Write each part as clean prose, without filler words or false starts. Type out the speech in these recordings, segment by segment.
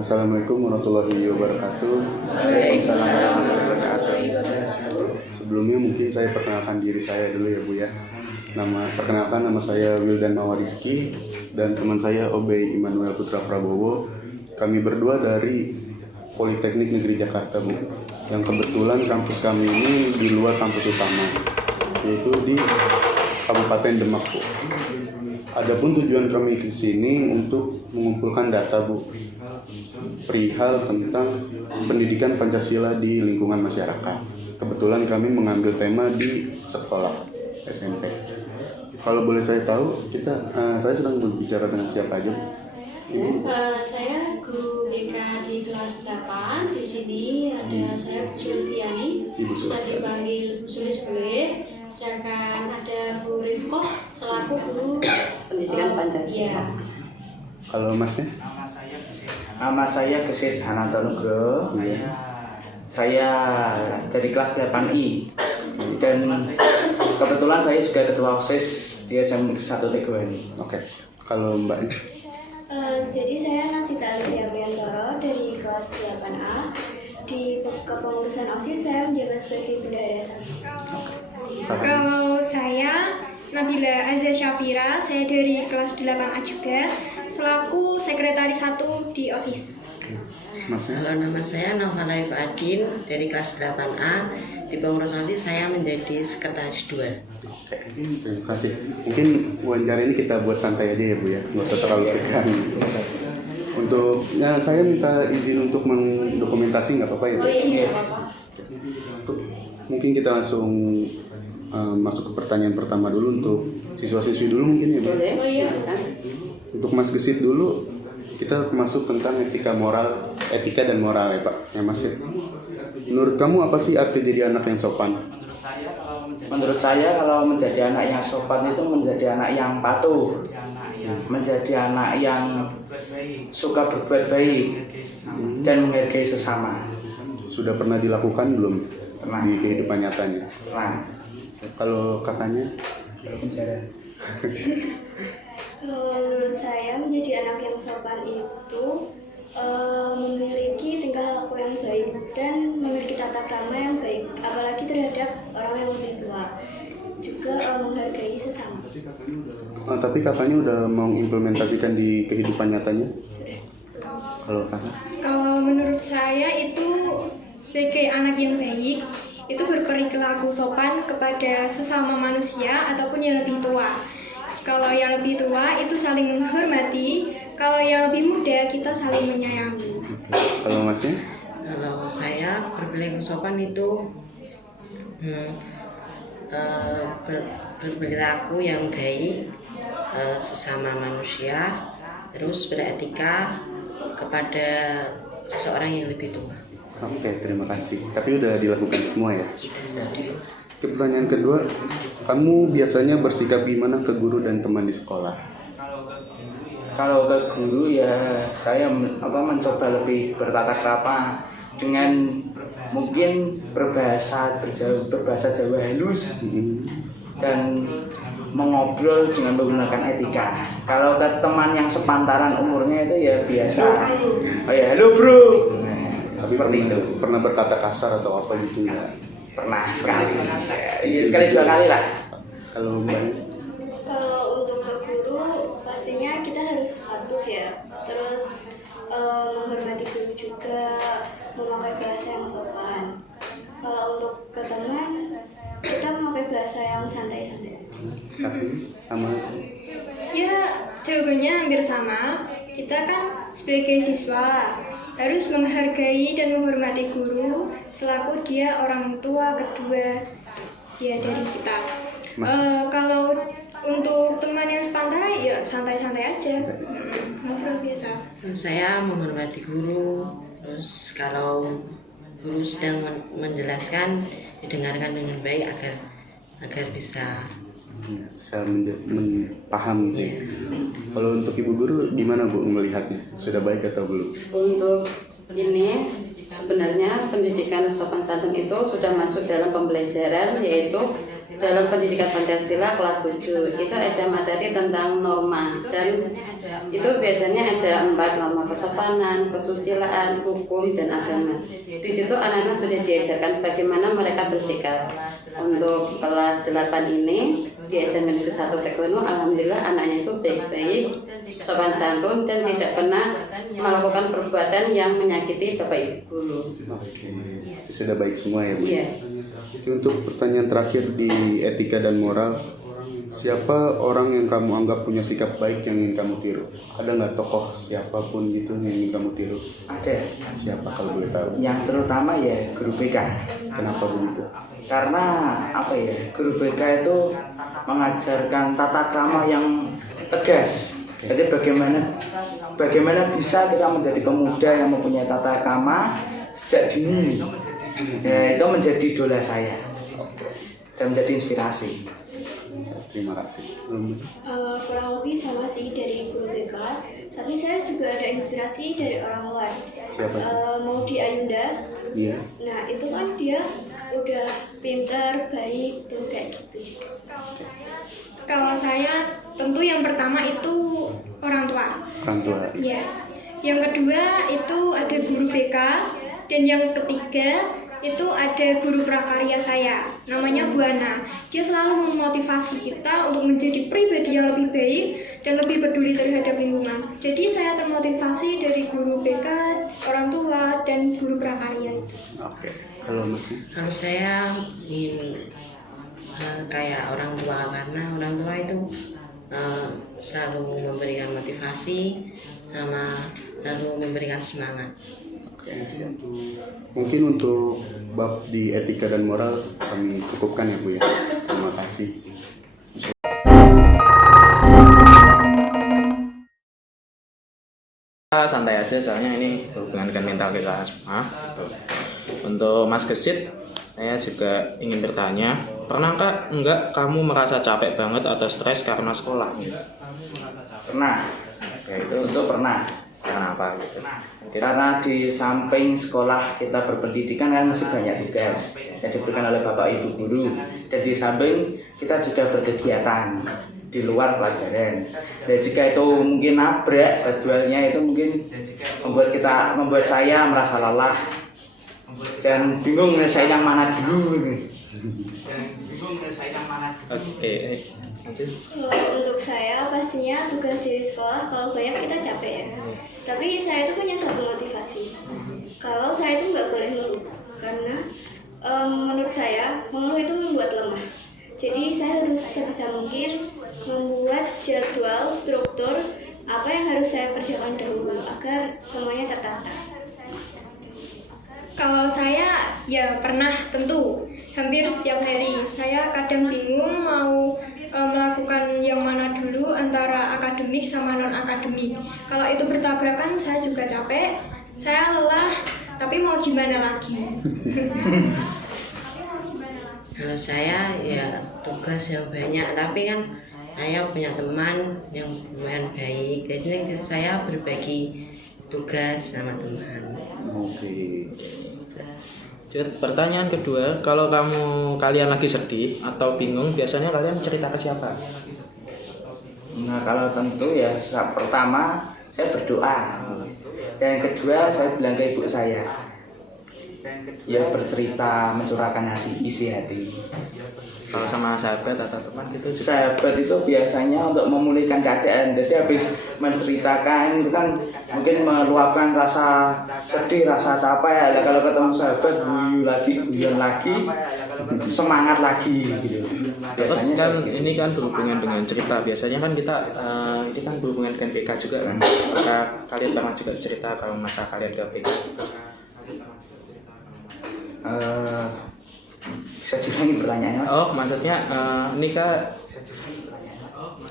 Assalamualaikum warahmatullahi wabarakatuh. Waalaikumsalam warahmatullahi wabarakatuh. Sebelumnya mungkin saya perkenalkan diri saya dulu ya Bu ya. Perkenalkan nama saya Wildan Mawariski dan teman saya Obey Immanuel Putra Prabowo. Kami berdua dari Politeknik Negeri Jakarta Bu. Yang kebetulan kampus kami ini di luar kampus utama, yaitu di Kabupaten Demak Bu. Adapun tujuan kami ke sini untuk mengumpulkan data Bu, perihal tentang pendidikan Pancasila di lingkungan masyarakat. Kebetulan kami mengambil tema di sekolah SMP. Kalau boleh saya tahu, saya sedang berbicara dengan siapa aja Bu? Saya guru BK di kelas 8. Di sini ada saya Bu Sulistiani, bisa dipanggil Bu Sulis boleh. Sedangkan ada Bu Rifkoh selaku guru Pendidikan Pancasila. Iya. Kalau Masnya? Nama saya Gesit Hananto Nugroho. Saya dari kelas 8I dan kebetulan saya juga ketua OSIS di SMP 1 Teguani. Oke. Kalau Mbaknya? Jadi saya Nasita Alia Priantoro dari kelas 8A. Di kepengurusan OSIS saya menjabat sebagai bendahara santri. Kalau saya Nabila Azza Syafira, saya dari kelas 8A juga, selaku sekretaris 1 di OSIS. Masnya? Halo, nama saya Naufala Adin dari kelas 8A. Di pengurus OSIS saya menjadi sekretaris 2. Oke, terima kasih. Mungkin wawancara ini kita buat santai aja ya Bu ya, nggak usah terlalu tegang. Saya minta izin untuk mendokumentasi, nggak apa-apa ya Bu? Oh iya, apa-apa. Mungkin kita langsung masuk ke pertanyaan pertama dulu untuk siswa-siswi dulu mungkin ya Bu? Oh iya. Untuk Mas Gesit dulu, kita masuk tentang etika dan moral ya Pak, ya Mas ya. Menurut kamu apa sih arti jadi anak yang sopan? Menurut saya kalau menjadi anak yang sopan itu menjadi anak yang patuh, menjadi anak yang suka berbuat baik dan menghargai sesama. Sudah pernah dilakukan belum Pernah. di kehidupan nyatanya? Nah, Kalau kakaknya? Menurut saya menjadi anak yang sopan itu memiliki tingkah laku yang baik dan memiliki tata krama yang baik, apalagi terhadap orang yang lebih tua. Juga menghargai sesama. Tapi kakaknya udah mau implementasikan di kehidupan nyatanya? Sudah. Kalau kakak? Kalau menurut saya itu sebagai anak yang baik, itu berperilaku sopan kepada sesama manusia ataupun yang lebih tua. Kalau yang lebih tua itu saling menghormati, kalau yang lebih muda kita saling menyayangi. Kalau Masnya? Kalau saya berperilaku sopan itu berperilaku yang baik, sesama manusia, terus beretika kepada seseorang yang lebih tua. Oke, terima kasih. Tapi udah dilakukan semua ya? Pertanyaan kedua, kamu biasanya bersikap gimana ke guru dan teman di sekolah? kalau ke guru ya saya mencoba lebih bertata krama dengan mungkin berbahasa Jawa halus dan mengobrol dengan menggunakan etika. Kalau ke teman yang sepantaran umurnya itu ya biasa. Oh ya, halo bro. Tapi pernah berkata kasar atau apa gitu nggak? Pernah sekali. Iya, sekali 2 kali lah. Kalau Mbak? Kalau untuk ke guru pastinya kita harus patuh ya. Terus menghormati guru juga, memakai bahasa yang sopan. Kalau untuk ke teman kita memakai bahasa yang santai-santai. Tapi sama? Ya, jawabannya hampir sama. Kita kan sebagai siswa harus menghargai dan menghormati guru selaku dia orang tua kedua ya dari kita. Kalau untuk teman yang sepantara ya santai-santai aja, ngobrol biasa. Saya menghormati guru, terus kalau guru sedang menjelaskan didengarkan dengan baik agar bisa paham. ya. Kalau untuk ibu guru gimana Bu melihatnya? Sudah baik atau belum? Untuk ini sebenarnya pendidikan sopan santun itu sudah masuk dalam pembelajaran, yaitu dalam pendidikan Pancasila kelas 7 itu ada materi tentang norma, dan itu biasanya ada 4 norma: kesopanan, kesusilaan, hukum, dan agama. Di situ anak-anak sudah diajarkan bagaimana mereka bersikap. Untuk kelas 8 ini di SMP Negeri 1 Tekono, alhamdulillah anaknya itu baik-baik, sopan santun, dan tidak pernah melakukan perbuatan yang menyakiti Bapak Ibu guru. Oke, itu sudah baik semua ya Bu. Iya. Untuk pertanyaan terakhir di etika dan moral, siapa orang yang kamu anggap punya sikap baik yang ingin kamu tiru? Ada nggak tokoh siapapun gitu yang ingin kamu tiru? Ada. Siapa kalau boleh tahu? Yang terutama ya guru BK. Kenapa begitu? Karena apa ya, guru BK itu mengajarkan tata krama yang tegas. Jadi bagaimana bisa kita menjadi pemuda yang mempunyai tata krama sejak dini. Ya, itu menjadi idola saya dan menjadi inspirasi. Terima kasih. Kurang lebih sama sih dari guru BK, tapi saya juga ada inspirasi dari orang luar. Siapa? Maudy Ayunda. Iya. Nah itu kan dia udah pintar, baik, tuh kayak gitu. Kalau saya tentu yang pertama itu orang tua. Orang tua. Ya. Yang kedua itu ada guru BK, dan yang ketiga itu ada guru prakarya saya, namanya Bu Ana. Dia selalu memotivasi kita untuk menjadi pribadi yang lebih baik dan lebih peduli terhadap lingkungan. Jadi saya termotivasi dari guru BK, orang tua, dan guru prakarya itu. Oke. Kalau masih? Kalau saya ingin kayak orang tua, karena orang tua itu selalu memberikan motivasi sama lalu memberikan semangat. Oke, siap. Mungkin untuk bab di etika dan moral kami cukupkan ya Bu ya. Terima kasih. Santai aja, soalnya ini berhubungan dengan mental kita semua. Untuk Mas Gesit, saya juga ingin bertanya, pernahkah enggak kamu merasa capek banget atau stres karena sekolah? Pernah. Oke, itu pernah. Karena apa gitu? Karena di samping sekolah kita berpendidikan kan masih banyak tugas yang diberikan oleh Bapak Ibu guru, dan di samping kita juga berkegiatan di luar pelajaran. Dan jika itu mungkin nabrak jadwalnya, itu mungkin membuat saya merasa lelah dan bingung menyelesaikan yang mana dulu. Oke, Untuk saya pastinya tugas dari sekolah kalau banyak kita capek ya. Tapi saya itu punya satu motivasi. Kalau saya itu nggak boleh ngeluh, karena menurut saya mengeluh itu membuat lemah. Jadi saya harus sebisa mungkin membuat jadwal struktur apa yang harus saya kerjakan dahulu agar semuanya tertata. Kalau saya ya pernah, tentu hampir setiap hari. Saya kadang bingung mau melakukan yang mana dulu antara akademik sama non-akademik. Kalau itu bertabrakan saya juga capek, saya lelah, tapi mau gimana lagi? Kalau saya ya tugas yang banyak, tapi kan saya punya teman yang lumayan baik, jadi saya berbagi tugas sama teman. Oke. pertanyaan kedua, kalau kalian lagi sedih atau bingung, biasanya kalian cerita ke siapa? Nah, kalau tentu ya pertama saya berdoa. Yang kedua saya bilang ke ibu saya. Ya bercerita, mencurahkan isi hati. Kalau sama sahabat atau teman gitu juga? Sahabat itu biasanya untuk memulihkan keadaan. Jadi habis menceritakan itu kan mungkin meluapkan rasa sedih, rasa capek. Ya, kalau ketemu sahabat guyon lagi, semangat lagi gitu. Terus kan ini kan berhubungan dengan cerita. Biasanya kan kita ini kan berhubungan dengan BK juga kan. Apakah kalian pernah juga cerita kalau masa kalian ke BK gitu? Bisa diulangi pertanyaannya? Oh, maksudnya ini kan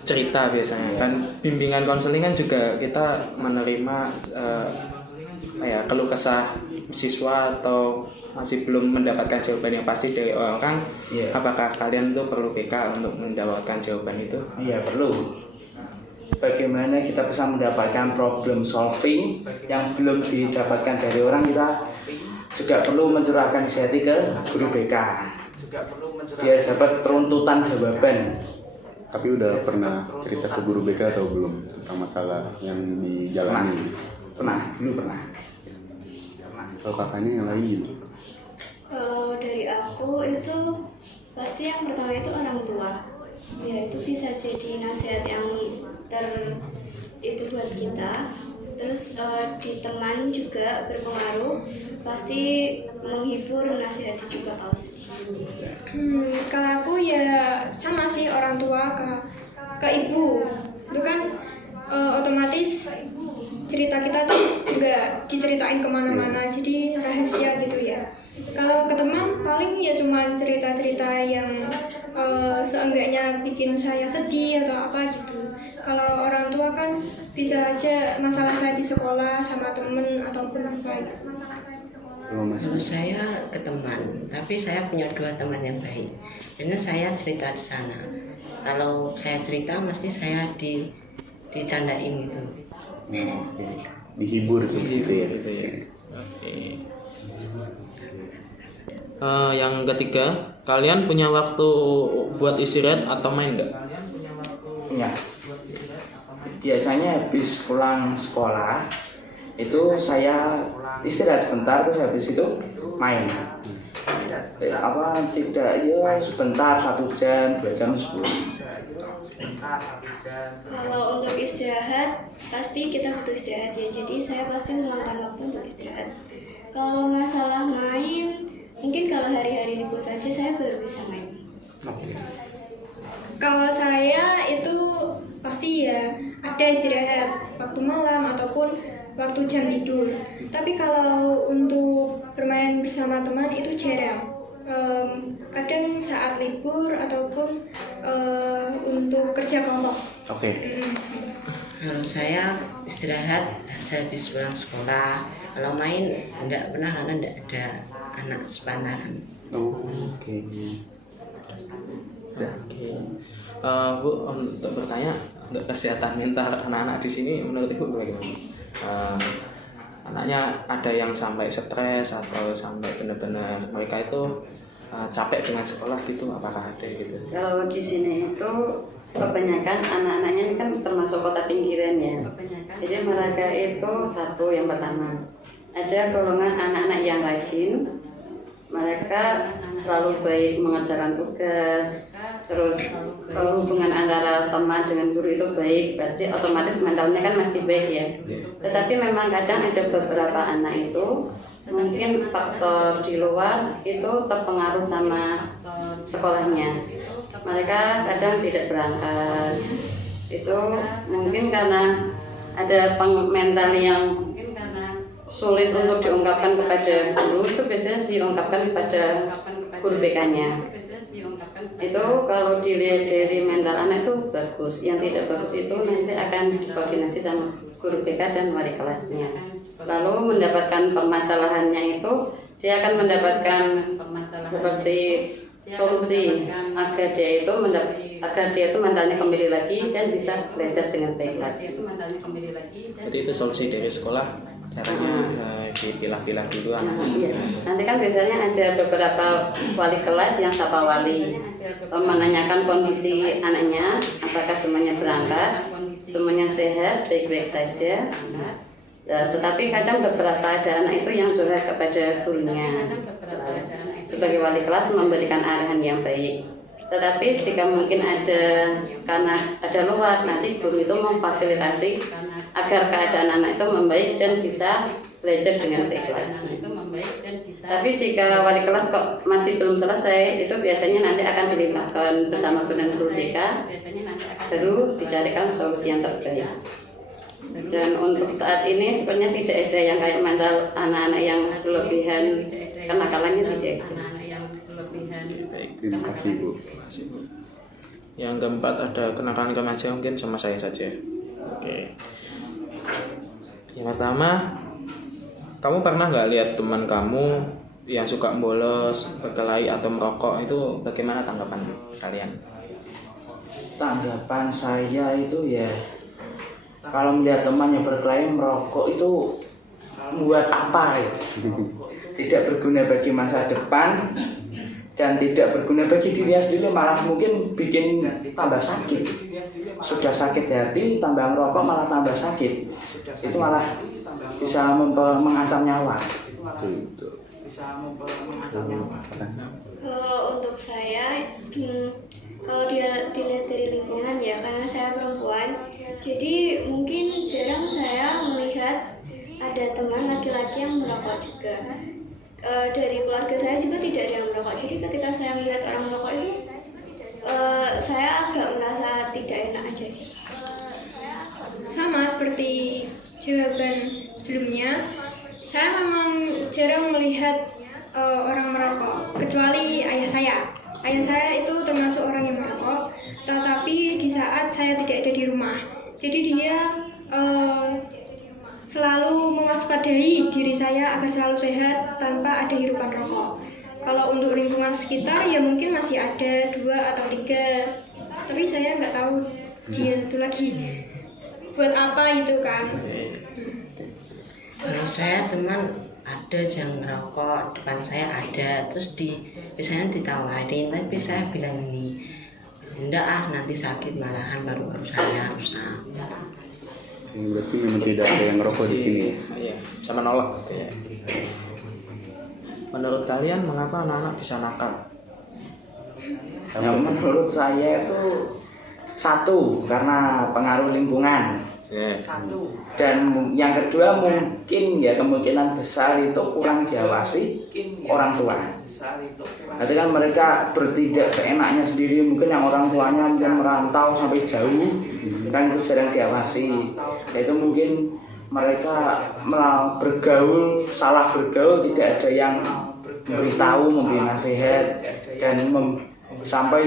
cerita biasanya kan bimbingan konseling kan juga kita menerima keluh kesah siswa atau masih belum mendapatkan jawaban yang pasti dari orang. Apakah kalian tuh perlu BK untuk mendapatkan jawaban itu? Iya, perlu. Bagaimana kita bisa mendapatkan problem solving yang belum didapatkan dari orang, kita juga perlu mencurahkan isi hati ke guru BK. biar dapat runtutan jawaban. Tapi udah pernah cerita ke guru BK atau belum tentang masalah yang dijalani? Dulu pernah. Kalau kakaknya yang lain gimana? Kalau dari aku itu pasti yang pertama itu orang tua. Ya itu bisa jadi nasihat yang itu buat kita. Terus di teman juga berpengaruh, pasti menghibur, menasihati juga kalau sedih. Kalau aku ya sama sih, orang tua ke ibu itu kan otomatis cerita kita tuh nggak diceritain kemana-mana, jadi rahasia gitu ya. Kalau ke teman paling ya cuma cerita-cerita yang seenggaknya bikin saya sedih atau apa gitu. Kalau orang tua kan bisa aja masalah saya di sekolah sama temen ataupun apa gitu. Kalau saya ke teman, tapi saya punya 2 teman yang baik. Karena saya cerita di sana. Kalau saya cerita, mesti saya dicandain gitu. Dihibur seperti itu ya. Oke. Yang ketiga, kalian punya waktu buat istirahat atau main nggak? Punya. Biasanya habis pulang sekolah itu saya istirahat sebentar, terus habis itu main. Tidak ya sebentar, 1 jam 2 jam sebelum. Kalau untuk istirahat, pasti kita butuh istirahat ya. Jadi saya pasti meluangkan waktu untuk istirahat. Kalau masalah main, mungkin kalau hari-hari libur saja saya baru bisa main. Kalau saya itu pasti ya ada istirahat waktu malam ataupun waktu jam tidur. Tapi kalau untuk bermain bersama teman itu jarang. Kadang saat libur ataupun untuk kerja kelompok. Kalau saya istirahat habis pulang sekolah. Kalau main enggak pernah, karena enggak ada anak sepantaran. Oke. Bu, untuk bertanya, untuk kesehatan mental anak-anak di sini menurut Ibu bagaimana? Anaknya ada yang sampai stres atau sampai benar-benar mereka itu capek dengan sekolah gitu, apakah ada gitu? Kalau di sini itu kebanyakan anak-anaknya ini kan termasuk kota pinggiran ya. Jadi mereka itu satu, yang pertama ada golongan anak-anak yang rajin. Mereka selalu baik mengerjakan tugas, terus hubungan antara teman dengan guru itu baik, berarti otomatis mentalnya kan masih baik ya. Tetapi memang kadang ada beberapa anak itu mungkin faktor di luar itu terpengaruh sama sekolahnya. Mereka kadang tidak berangkat, itu mungkin karena ada mental yang sulit untuk diungkapkan kepada guru, itu biasanya diungkapkan kepada guru BK-nya. Itu kalau dilihat dari mental anak itu bagus, yang tidak bagus itu nanti akan dikoordinasi sama guru BK dan wali kelasnya. Lalu mendapatkan permasalahannya itu dia akan mendapatkan seperti solusi agar dia itu mentalnya kembali lagi dan bisa belajar dengan baik lagi. Jadi itu solusi dari sekolah, caranya dipilah-pilah dulu anaknya. Nanti kan biasanya ada beberapa wali kelas yang sapa wali menanyakan kondisi anaknya, apakah semuanya berangkat, semuanya sehat, baik-baik saja. Tetapi kadang beberapa ada anak itu yang curhat kepada gurunya. Sebagai wali kelas memberikan arahan yang baik. Tetapi jika mungkin karena ada luar, nanti guru itu memfasilitasi agar keadaan anak itu membaik dan bisa belajar dengan baik lagi. Tapi jika wali kelas kok masih belum selesai, itu biasanya nanti akan dilimpahkan bersama dengan guru BK, baru dicarikan solusi yang terbaik. Dan untuk saat ini sebenarnya tidak ada yang kayak mental anak-anak yang kelebihan kenakalannya, tidak ada. Terima kasih Bu. Yang keempat ada kenakalan remaja, mungkin sama saya saja. Oke. Yang pertama, kamu pernah nggak lihat teman kamu yang suka bolos, berkelahi atau merokok, itu bagaimana tanggapan kalian? Tanggapan saya itu ya, kalau melihat teman yang berkelahi merokok itu buat apa ya? Tidak berguna bagi masa depan dan tidak berguna bagi dirinya sendiri, malah mungkin bikin tambah sakit. Sudah sakit hati, tambah merokok malah tambah sakit. Itu malah bisa mengancam nyawa. Bisa mengancam nyawa. Kalau untuk saya, kalau dilihat dari lingkungan ya, karena saya perempuan, jadi mungkin jarang saya melihat ada teman laki-laki yang merokok juga. Dari keluarga saya juga tidak ada yang merokok. Jadi ketika saya melihat orang merokok itu, saya agak merasa tidak enak aja. Sama seperti jawaban sebelumnya, saya memang jarang melihat orang merokok, kecuali ayah saya. Ayah saya itu termasuk orang yang merokok, tetapi di saat saya tidak ada di rumah. Jadi dia selalu mewaspadai diri saya agar selalu sehat tanpa ada hirupan rokok. Kalau untuk lingkungan sekitar ya mungkin masih ada 2 atau 3, tapi saya nggak tahu dia itu lagi buat apa itu kan. Kalau saya teman ada yang ngerokok depan saya ada, terus biasanya ditawarin, tapi saya bilang ini enggak nanti sakit malahan baru saya rusak. Berarti memang tidak ada yang ngerokok di sini. Iya, sama nolak gitu ya. Menurut kalian mengapa anak-anak bisa nakal? Yang menurut saya itu satu karena pengaruh lingkungan. Dan yang kedua mungkin ya kemungkinan besar itu kurang diawasi orang tua. Nanti kan mereka bertindak seenaknya sendiri, mungkin yang orang tuanya yang merantau sampai jauh kan itu jarang diawasi. Itu mungkin mereka bergaul, salah bergaul, tidak ada yang memberitahu, memberi nasihat dan sampai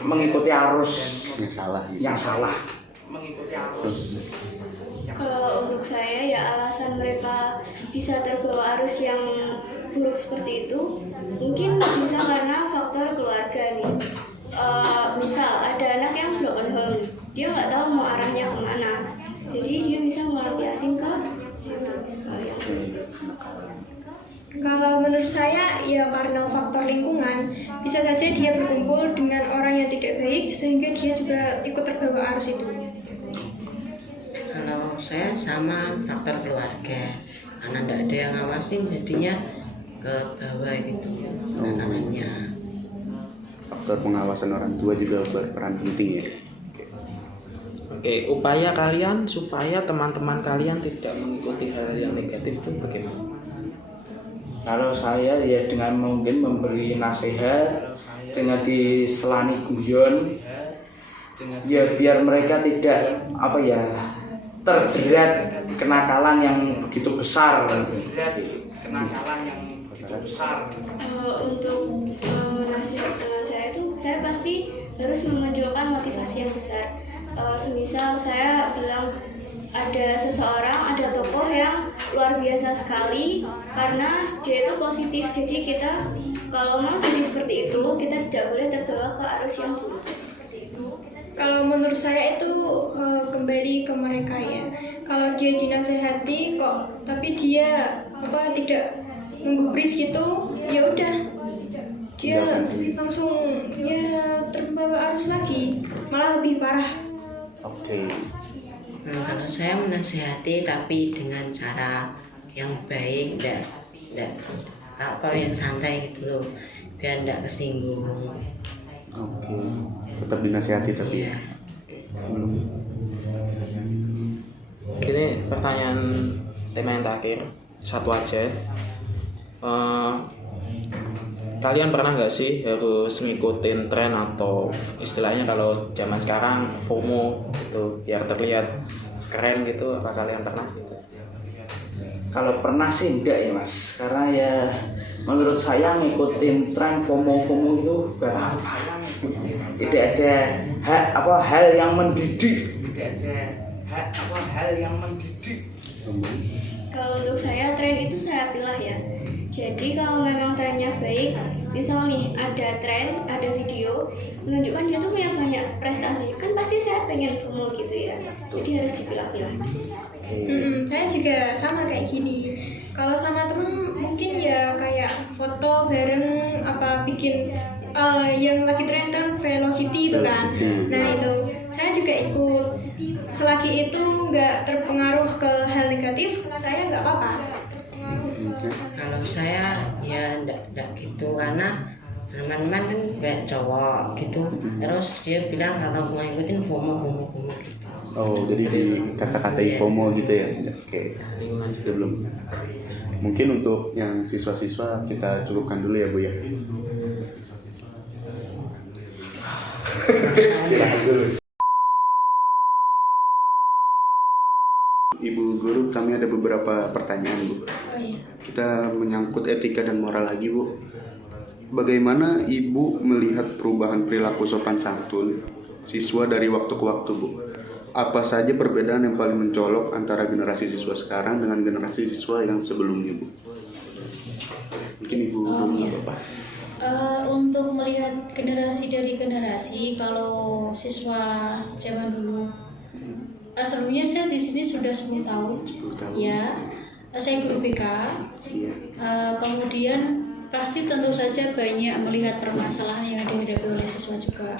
mengikuti arus yang salah. Kalau untuk saya ya alasan mereka bisa terbawa arus yang buruk seperti itu mungkin bisa karena faktor keluarga nih. Misal ada anak yang broken home, dia nggak tahu mau arahnya kemana, jadi dia bisa melampiaskan ke situ. Kalau menurut saya ya karena faktor lingkungan, bisa saja dia berkumpul dengan orang yang tidak baik sehingga dia juga ikut terbawa arus itu. Kalau saya sama faktor keluarga, karena tidak ada yang ngawasin jadinya ke bawah gitu penanganannya. Faktor pengawasan orang tua juga berperan penting ya. Oke, upaya kalian supaya teman-teman kalian tidak mengikuti hal yang negatif itu bagaimana? Kalau saya ya dengan mungkin memberi nasihat, dengan diselani guyon, ya biar mereka tidak terjerat kenakalan yang begitu besar. Untuk menasihati saya itu, saya pasti harus memunculkan motivasi yang besar. Semisal saya bilang ada seseorang, ada tokoh yang luar biasa sekali karena dia itu positif. Jadi kita kalau mau jadi seperti itu, kita tidak boleh terbawa ke arus yang buruk. Kalau menurut saya itu kembali ke mereka ya. Kalau dia dinasehati kok, tapi dia tidak menggubris gitu, ya udah dia langsung ya terbawa arus lagi, malah lebih parah. Oke. Kalau saya menasihati tapi dengan cara yang baik, tidak yang santai gitu loh, biar tidak kesinggung. Oke. Tetap dinasihati tapi. Iya. Ini pertanyaan tema yang terakhir, satu aja. Kalian pernah nggak sih harus ngikutin tren atau istilahnya kalau zaman sekarang FOMO gitu biar terlihat keren gitu? Apa kalian pernah gitu? Kalau pernah sih enggak ya mas, karena ya menurut saya ngikutin tren FOMO itu buat apa? Tidak ada hal yang mendidik. Kalau untuk saya tren itu saya pilih ya. Jadi kalau memang trennya baik, misal nih ada tren, ada video menunjukkan dia tuh punya banyak prestasi, kan pasti saya pengen FOMO gitu ya. Jadi harus dipilah-pilah. Saya juga sama kayak gini. Kalau sama temen mungkin ya kayak foto bareng, apa bikin yang lagi tren kan Velocity itu kan. Nah itu saya juga ikut. Selagi itu nggak terpengaruh ke hal negatif, saya nggak apa-apa. Kalau saya ya enggak gitu, karena teman-teman kan banyak cowok gitu, terus dia bilang kalau mau ikutin FOMO gitu. Oh, jadi di kata-katai FOMO gitu ya? Oke, itu belum. Mungkin untuk yang siswa-siswa kita cukupkan dulu ya Bu ya. Istirahat dulu. Ibu guru, kami ada beberapa pertanyaan Bu. Kita menyangkut etika dan moral lagi Bu. Bagaimana Ibu melihat perubahan perilaku sopan santun siswa dari waktu ke waktu Bu? Apa saja perbedaan yang paling mencolok antara generasi siswa sekarang dengan generasi siswa yang sebelumnya Bu? Mungkin Ibu Bapak. Untuk melihat generasi dari generasi, kalau siswa zaman dulu, sebelumnya saya di sini sudah 10 tahun. Ya, saya guru BK. Kemudian pasti tentu saja banyak melihat permasalahan yang dihadapi oleh siswa juga,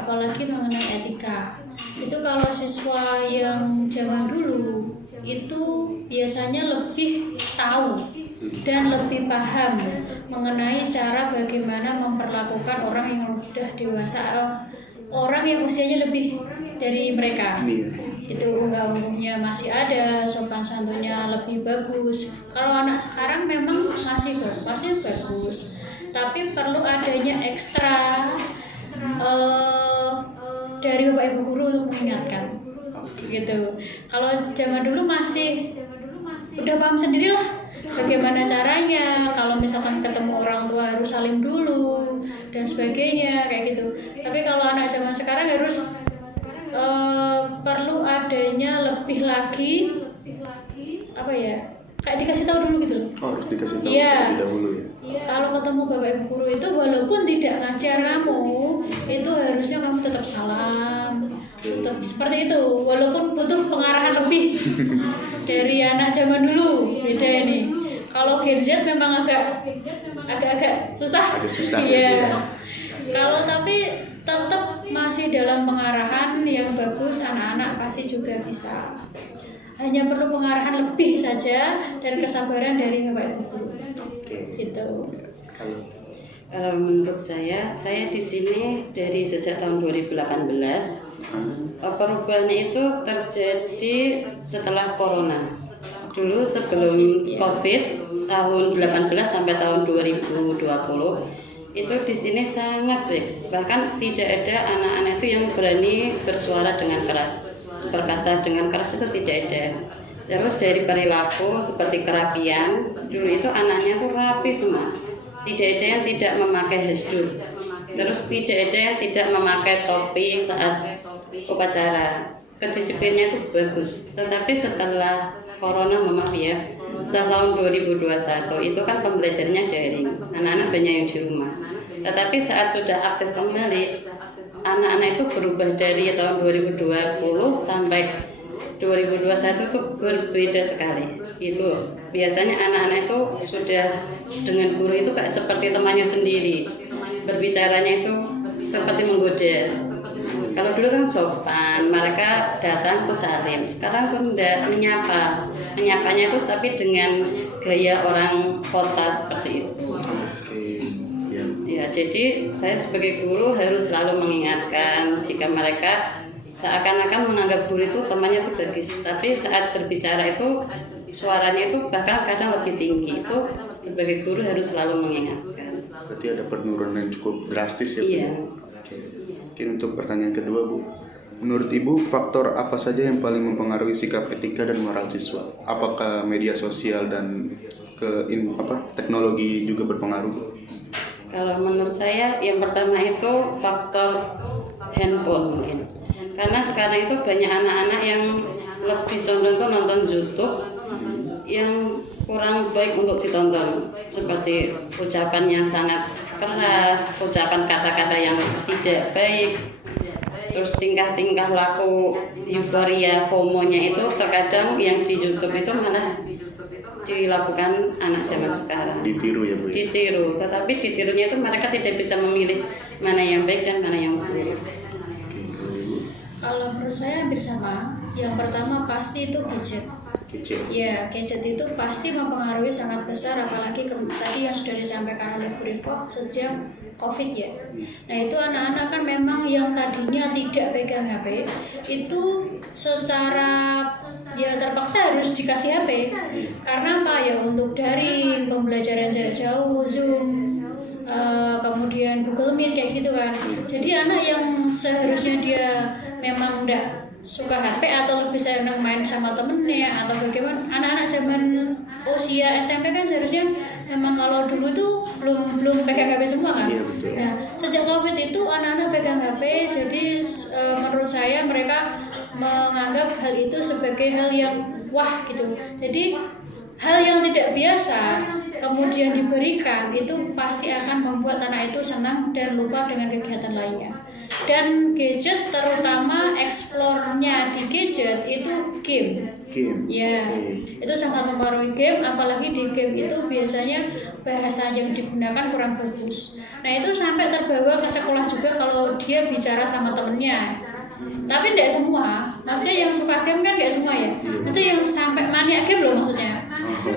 apalagi mengenai etika. Itu kalau siswa yang zaman dulu itu biasanya lebih tahu dan lebih paham mengenai cara bagaimana memperlakukan orang yang sudah dewasa, orang yang usianya lebih dari mereka. Itu unggah-ungguhnya masih ada, sopan santunnya lebih bagus. Kalau anak sekarang memang masih bagus, tapi perlu adanya ekstra dari Bapak Ibu guru untuk mengingatkan. Gitu. Kalau zaman dulu masih udah paham sendirilah bagaimana caranya, kalau misalkan ketemu orang tua harus salim dulu dan sebagainya kayak gitu. Tapi kalau anak zaman sekarang harus perlu adanya lebih lagi apa ya, kayak dikasih tahu dulu gitu loh. Harus dikasih tahu terlebih dahulu ya. Kalau ketemu Bapak Ibu guru itu walaupun tidak ngajar kamu, itu harusnya kamu tetap salam, tetap seperti itu, walaupun butuh pengarahan lebih dari anak zaman dulu. Beda ini. Kalau Gen Z memang agak susah. Iya. Kalau tapi tetap masih dalam pengarahan yang bagus, anak-anak pasti juga bisa. Hanya perlu pengarahan lebih saja dan kesabaran dari Bapak Ibu guru. Gitu. Kalau menurut saya di sini dari sejak tahun 2018 perubahannya itu terjadi setelah corona. Dulu sebelum COVID tahun 18 sampai tahun 2020 itu di sini sangat baik. Bahkan tidak ada anak-anak itu yang berani bersuara dengan keras, berkata dengan keras itu tidak ada. Terus dari perilaku seperti kerapian, dulu itu anaknya tuh rapi semua. Tidak ada yang tidak memakai hasduk. Terus tidak ada yang tidak memakai topi saat upacara. Kedisiplinnya itu bagus. Tetapi setelah corona, maaf ya, setelah tahun 2021 itu kan pembelajarannya daring. Anak-anak banyak yang di rumah. Tetapi saat sudah aktif kembali, anak-anak itu berubah dari tahun 2020 sampai 2021 itu berbeda sekali. Itu biasanya anak-anak itu sudah dengan guru itu kayak seperti temannya sendiri. Berbicaranya itu seperti menggoda. Kalau dulu kan sopan, mereka datang tuh salim. Sekarang tuh enggak, menyapanya itu tapi dengan gaya orang kota seperti itu. Ya, jadi saya sebagai guru harus selalu mengingatkan jika mereka seakan-akan menganggap guru itu temannya itu bagus, tapi saat berbicara itu suaranya itu bahkan kadang lebih tinggi. Itu sebagai guru harus selalu mengingatkan. Berarti ada penurunan yang cukup drastis ya Bu? Iya. Oke. Mungkin untuk pertanyaan kedua Bu, menurut Ibu faktor apa saja yang paling mempengaruhi sikap etika dan moral siswa? Apakah media sosial dan teknologi juga berpengaruh? Kalau menurut saya yang pertama itu faktor handphone mungkin. Karena sekarang itu banyak anak-anak yang lebih condong tuh nonton YouTube yang kurang baik untuk ditonton, seperti ucapan yang sangat keras, ucapan kata-kata yang tidak baik. terus tingkah-tingkah laku euforia FOMO-nya itu terkadang yang di YouTube itu malah dilakukan anak zaman sekarang. Ditiru ya Bu? Ditiru, tetapi ditirunya itu mereka tidak bisa memilih mana yang baik dan mana yang buruk. Kalau menurut saya hampir sama. Yang pertama pasti itu gadget. Ya, gadget itu pasti mempengaruhi sangat besar, apalagi tadi yang sudah disampaikan oleh Bu Rifo sejak COVID ya. Nah itu anak-anak kan memang yang tadinya tidak pegang HP itu secara ya terpaksa harus dikasih HP. Karena apa ya, untuk daring, pembelajaran jarak jauh, Zoom, kemudian Google Meet kayak gitu kan. Jadi anak yang seharusnya dia memang enggak suka HP atau lebih senang main sama temennya atau bagaimana, anak-anak zaman usia SMP kan seharusnya memang kalau dulu tuh belum pegang HP semua kan. Nah sejak COVID itu anak-anak pegang HP, jadi menurut saya mereka menganggap hal itu sebagai hal yang wah gitu. Jadi hal yang tidak biasa kemudian diberikan itu pasti akan membuat anak itu senang dan lupa dengan kegiatan lainnya. Dan gadget, terutama explore-nya di gadget itu game. Ya, itu sangat mempengaruhi game, apalagi di game itu biasanya bahasa yang digunakan kurang bagus. Nah itu sampai terbawa ke sekolah juga kalau dia bicara sama temennya. Tapi tidak semua, maksudnya yang suka game kan tidak semua ya. Itu yang sampai maniak game loh maksudnya.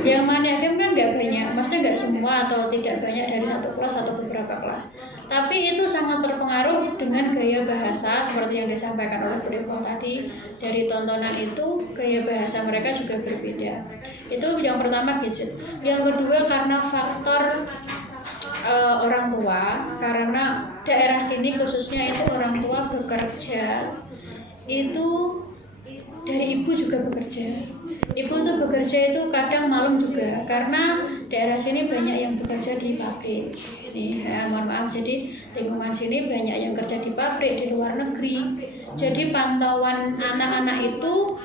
Yang maniak game kan nggak banyak, maksudnya nggak semua atau tidak banyak dari satu kelas atau beberapa kelas. Tapi itu sangat terpengaruh dengan gaya bahasa seperti yang disampaikan oleh Bu Rifo tadi. Dari tontonan itu gaya bahasa mereka juga berbeda. Itu yang pertama gadget. Yang kedua karena faktor orang tua, karena daerah sini khususnya itu orang tua bekerja itu dari ibu juga bekerja. Ibu tuh bekerja itu kadang malam juga karena daerah sini banyak yang bekerja di pabrik. Nih, mohon maaf, jadi lingkungan sini banyak yang kerja di pabrik di luar negeri. Jadi pantauan anak-anak itu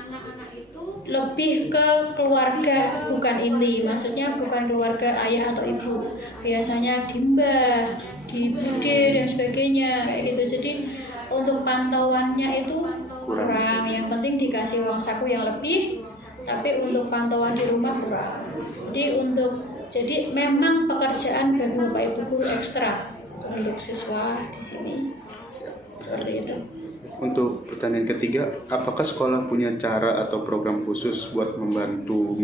lebih ke keluarga, bukan inti, maksudnya bukan keluarga ayah atau ibu, biasanya di mbah, di bude dan sebagainya kayak gitu. Jadi untuk pantauannya itu kurang, yang penting dikasih uang saku yang lebih, tapi untuk pantauan di rumah kurang. Jadi memang pekerjaan bagi bapak ibu guru ekstra untuk siswa di sini seperti itu. Untuk pertanyaan ketiga, apakah sekolah punya cara atau program khusus buat membantu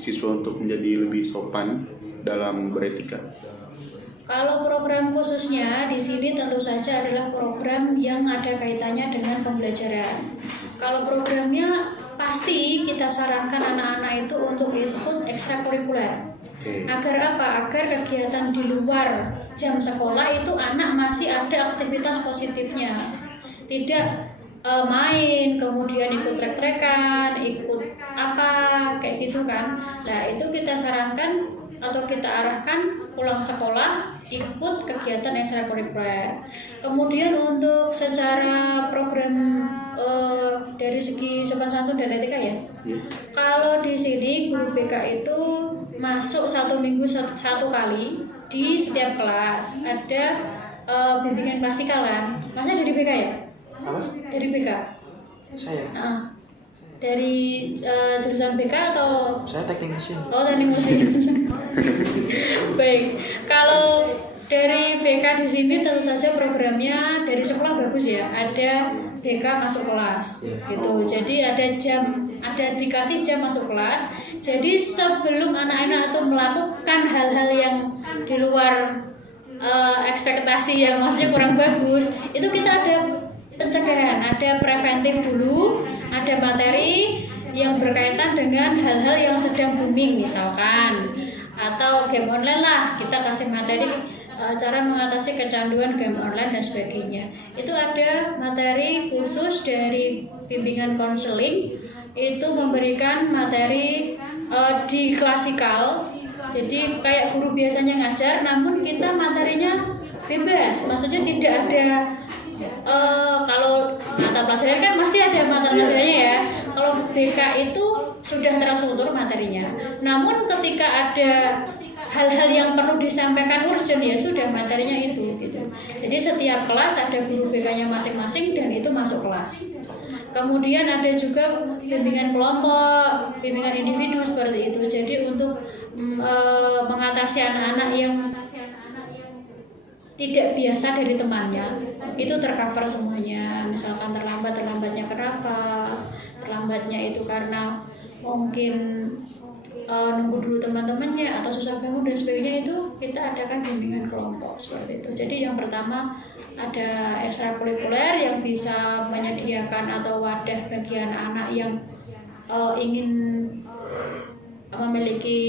siswa untuk menjadi lebih sopan dalam beretika? Kalau program khususnya di sini tentu saja adalah program yang ada kaitannya dengan pembelajaran. Kalau programnya pasti kita sarankan anak-anak itu untuk ikut ekstrakurikuler. Agar apa? Agar kegiatan di luar jam sekolah itu anak masih ada aktivitas positifnya. Tidak main, kemudian ikut trek-trekan, ikut apa, kayak gitu kan. Nah itu kita sarankan atau kita arahkan pulang sekolah ikut kegiatan ekstrakurikuler. Kemudian untuk secara program dari segi sopan santun dan etika ya, kalau di sini guru BK itu masuk 1 minggu 1 kali di setiap kelas ada bimbingan klasikal kan. Masnya dari BK ya? Apa? Dari BK? Saya? Dari jurusan BK atau? Saya teknik mesin. Oh, teknik mesin. Baik, kalau dari BK di sini tentu saja programnya dari sekolah bagus ya. Ada BK masuk kelas gitu. Jadi ada dikasih jam masuk kelas. Jadi sebelum anak-anak itu melakukan hal-hal yang di luar ekspektasi yang maksudnya kurang bagus, itu kita ada pencegahan, ada preventif dulu, ada materi yang berkaitan dengan hal-hal yang sedang booming misalkan, atau game online lah, kita kasih materi cara mengatasi kecanduan game online dan sebagainya. Itu ada materi khusus dari bimbingan konseling, itu memberikan materi di klasikal. Jadi kayak guru biasanya ngajar, namun kita materinya bebas, maksudnya tidak ada kalau mata pelajaran kan pasti ada mata pelajarannya ya. Kalau BK itu sudah terstruktur materinya. Namun ketika ada hal-hal yang perlu disampaikan urgent ya sudah materinya itu gitu. Jadi setiap kelas ada guru BK-nya masing-masing dan itu masuk kelas. Kemudian ada juga bimbingan kelompok, bimbingan individu seperti itu. Jadi untuk mengatasi anak-anak yang tidak biasa dari temannya itu tercover semuanya. Misalkan terlambatnya kenapa? Terlambatnya itu karena mungkin nunggu dulu teman-temannya atau susah bangun dan sebagainya, itu kita adakan bimbingan kelompok seperti itu. Jadi yang pertama ada ekstrakurikuler yang bisa menyediakan atau wadah bagi anak-anak yang ingin memiliki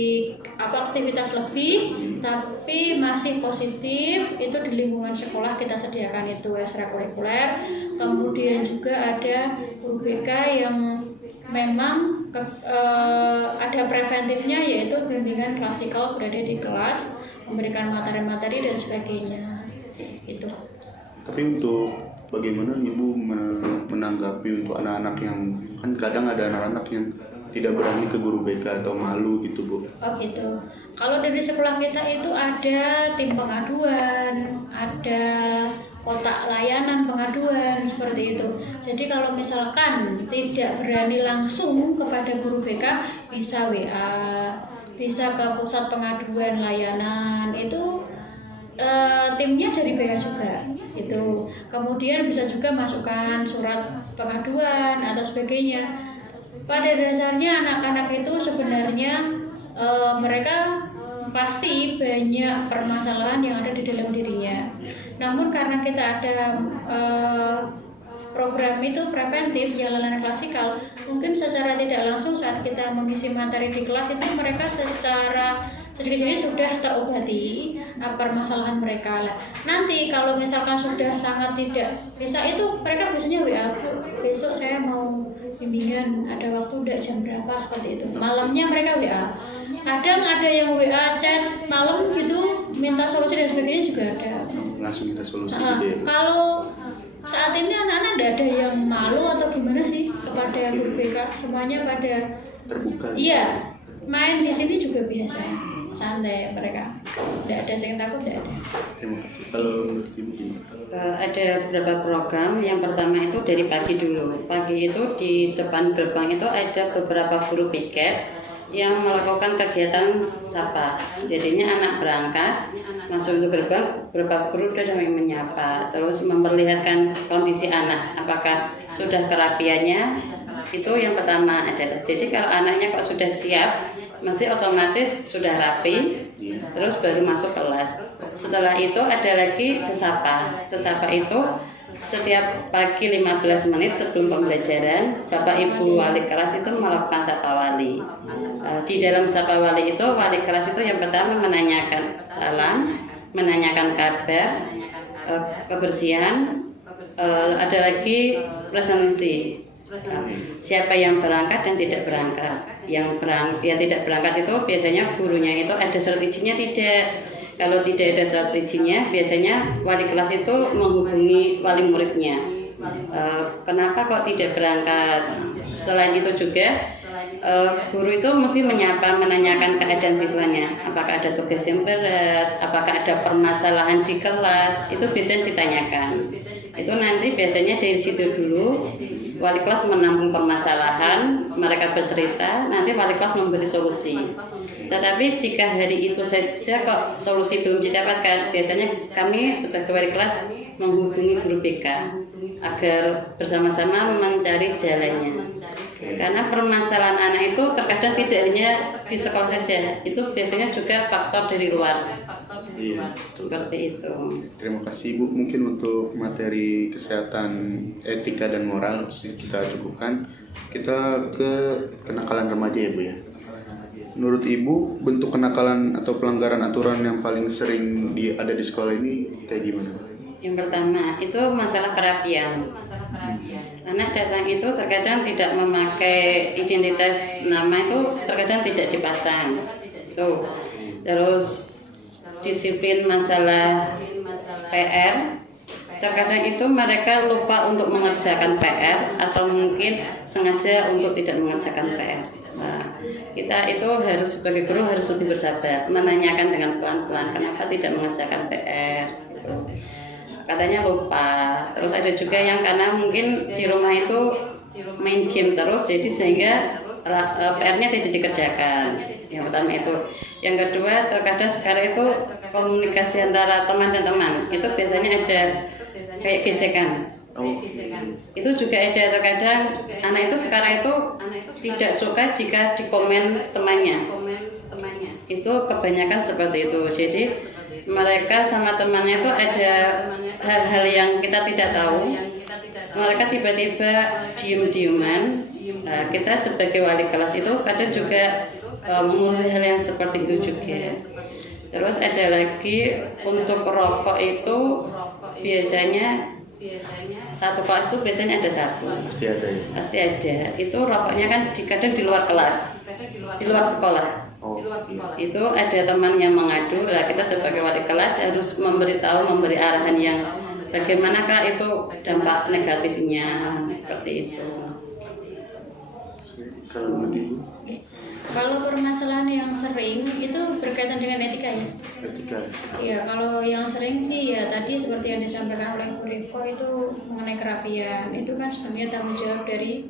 aktivitas lebih tapi masih positif, itu di lingkungan sekolah kita sediakan itu ekstrakurikuler. Kemudian juga ada guru BK yang memang ada preventifnya, yaitu bimbingan klasikal berada di kelas, memberikan materi-materi dan sebagainya itu. Tapi untuk bagaimana Ibu menanggapi untuk anak-anak yang kan kadang ada anak-anak yang tidak berani ke guru BK atau malu gitu Bu? Oh gitu. Kalau dari sekolah kita itu ada tim pengaduan, ada kotak layanan pengaduan seperti itu. Jadi kalau misalkan tidak berani langsung kepada guru BK, bisa WA, bisa ke pusat pengaduan layanan, itu timnya dari BK juga itu. Kemudian bisa juga masukkan surat pengaduan atau sebagainya. Pada dasarnya anak-anak itu sebenarnya mereka pasti banyak permasalahan yang ada di dalam dirinya. Namun karena kita ada program itu preventif yang layanan klasikal, mungkin secara tidak langsung saat kita mengisi materi di kelas itu mereka secara sedikit-sedikit sudah terobati permasalahan mereka lah. Nanti kalau misalkan sudah sangat tidak bisa, itu mereka biasanya WA, besok saya mau bimbingan, ada waktu udah jam berapa, seperti itu. Malamnya mereka WA. Kadang ada yang WA chat malam gitu minta solusi dan sebagainya juga ada. Langsung minta solusi gitu ya. Kalau saat ini anak-anak tidak ada yang malu atau gimana sih kepada guru BK, semuanya pada terbuka. Iya, main di sini juga biasa, santai mereka. Tidak ada yang takut, tidak ada. Terima kasih. Kalau menurut Ibu gimana? Ada beberapa program. Yang pertama itu dari pagi dulu. Pagi itu di depan gerbang itu ada beberapa guru piket yang melakukan kegiatan sapa. Jadinya anak berangkat masuk untuk gerbang, beberapa guru sudah menyapa, terus memperlihatkan kondisi anak, apakah sudah kerapiannya. Itu yang pertama adalah. Jadi kalau anaknya kok sudah siap, mesti otomatis sudah rapi, terus baru masuk kelas. Setelah itu ada lagi sesapa. Sesapa itu setiap pagi 15 menit sebelum pembelajaran, Bapak Ibu wali kelas itu melakukan sapa wali. Di dalam sapa wali itu, wali kelas itu yang pertama menanyakan salam, menanyakan kabar, kebersihan, ada lagi presensi. Siapa yang berangkat dan tidak berangkat. Yang tidak berangkat itu biasanya gurunya itu ada surat izinnya tidak. Kalau tidak ada surat izinnya, biasanya wali kelas itu menghubungi wali muridnya. Kenapa kok tidak berangkat? Selain itu juga guru itu mesti menyapa, menanyakan keadaan siswanya. Apakah ada tugas yang berat? Apakah ada permasalahan di kelas? Itu biasanya ditanyakan. Itu nanti biasanya dari situ dulu wali kelas menampung permasalahan, mereka bercerita, nanti wali kelas memberi solusi. Tetapi jika hari itu saja kok solusi belum didapatkan, biasanya kami sebagai wali kelas menghubungi guru BK agar bersama-sama mencari jalannya. Karena permasalahan anak itu terkadang tidak hanya di sekolah saja, itu biasanya juga faktor dari luar. Iya, seperti itu. Terima kasih Ibu. Mungkin untuk materi kesehatan, etika dan moral kita cukupkan. Kita ke kenakalan remaja ya Bu ya. Menurut Ibu, bentuk kenakalan atau pelanggaran aturan yang paling sering ada di sekolah ini kayak gimana? Yang pertama itu masalah kerapian. Anak datang itu terkadang tidak memakai identitas nama, itu terkadang tidak dipasang. Tuh. Terus disiplin masalah PR, terkadang itu mereka lupa untuk mengerjakan PR atau mungkin sengaja untuk tidak mengerjakan PR. Nah, kita itu harus sebagai guru harus lebih bersabar, menanyakan dengan pelan-pelan kenapa tidak mengerjakan PR. Gitu. Katanya lupa. Terus ada juga yang karena mungkin di rumah itu main game terus, jadi sehingga PR-nya tidak dikerjakan. Yang pertama itu. Yang kedua, terkadang sekarang itu komunikasi antara teman dan teman itu biasanya ada kayak gesekan. Itu juga ada terkadang anak itu sekarang itu tidak suka jika dikomen temannya. Itu kebanyakan seperti itu. Jadi mereka sama temannya itu ada hal-hal yang kita tidak tahu. Mereka tiba-tiba diem-dieman. Nah, kita sebagai wali kelas itu kadang juga mengurusi hal yang seperti itu juga. Terus ada lagi untuk rokok itu biasanya satu kelas itu biasanya ada satu. Pasti ada ya? Pasti ada. Itu rokoknya kan kadang di luar kelas, di luar sekolah. Itu ada teman yang mengadu. Nah, kita sebagai wali kelas harus memberi arahan yang bagaimanakah itu dampak negatifnya seperti itu. Kalau permasalahan yang sering itu berkaitan dengan etika ya. Etika. Iya, kalau yang sering sih ya tadi seperti yang disampaikan oleh Bu Rifko itu mengenai kerapian, itu kan sebenarnya tanggung jawab dari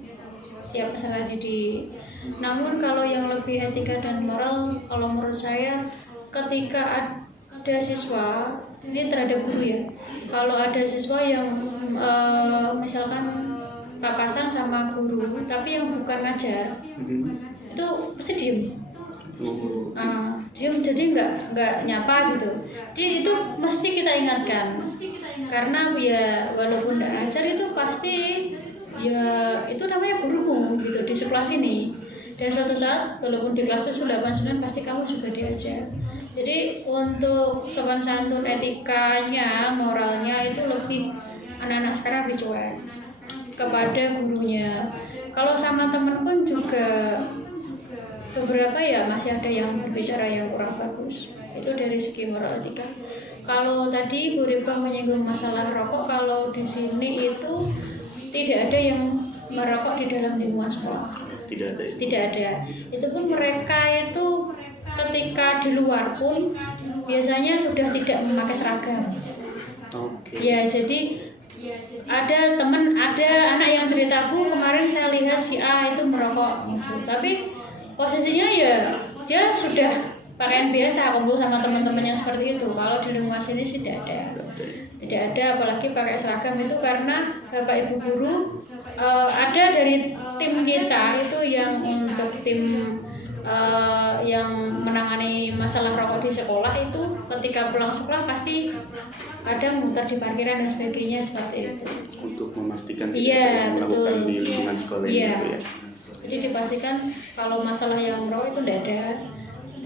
setiap peserta didik. Namun kalau yang lebih etika dan moral, kalau menurut saya ketika ada siswa, ini terhadap guru ya, kalau ada siswa yang misalkan papasan sama guru tapi yang bukan ngajar, itu pasti diem. Diem, jadi nggak nyapa gitu. Jadi itu mesti kita ingatkan, karena ya walaupun nggak ngajar itu pasti ya itu namanya gurumu gitu di sekolah sini. Dan suatu saat walaupun di kelas 8-9 pasti kamu juga diajar. Jadi untuk sopan santun, etikanya, moralnya itu lebih anak-anak sekarang lebih cuek kepada gurunya. Kalau sama temen pun juga beberapa ya masih ada yang berbicara yang kurang bagus. Itu dari segi moral etika. Kalau tadi Bu Rifka menyinggung masalah rokok, kalau di sini itu tidak ada yang merokok di dalam lingkungan sekolah. Tidak ada. Tidak ada. Itu pun mereka itu ketika di luar pun biasanya sudah tidak memakai seragam. Ya, jadi ada anak yang cerita, Bu, kemarin saya lihat si A itu merokok gitu. Tapi posisinya ya dia sudah pakaian biasa, kumpul sama teman-temannya seperti itu. Kalau di lingkungan sini sih tidak ada, apalagi pakai seragam itu karena Bapak Ibu guru ada dari tim kita itu yang untuk tim yang menangani masalah rokok di sekolah itu ketika pulang sekolah pasti kadang muter di parkiran dan sebagainya seperti itu. Untuk memastikan tidak melakukan betul. di lingkungan sekolah Iya. gitu ya. Jadi dipastikan kalau masalah yang merokok itu tidak ada.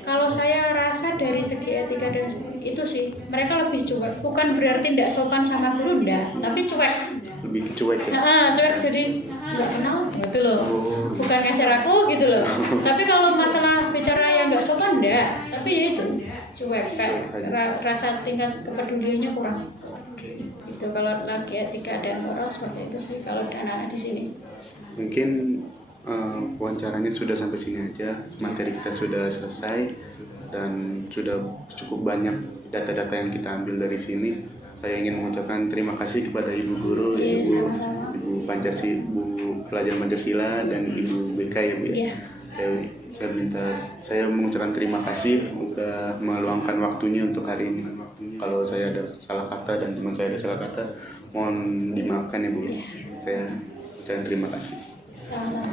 Kalau saya rasa dari segi etika dan itu sih mereka lebih cuek. Bukan berarti tidak sopan sama guru, enggak, tapi cuek. Lebih cuek ya. Cuek, jadi nggak kenal gitu loh. Bukan ngajar aku gitu loh. Tapi kalau masalah bicara yang nggak sopan enggak, tapi ya itu cuek, kayak rasa tingkat kepeduliannya kurang. Itu kalau lagi etika dan moral seperti itu sih kalau anak-anak di sini. Mungkin wawancaranya sudah sampai sini aja, materi kita sudah selesai dan sudah cukup banyak data-data yang kita ambil dari sini. Saya ingin mengucapkan terima kasih kepada Ibu Guru, Ibu pelajar Pancasila dan Ibu BK ya Bu ya. Saya mengucapkan terima kasih sudah meluangkan waktunya untuk hari ini. Kalau saya ada salah kata dan teman saya ada salah kata, mohon dimaafkan ya Bu. Saya ucapkan terima kasih. Sama-sama.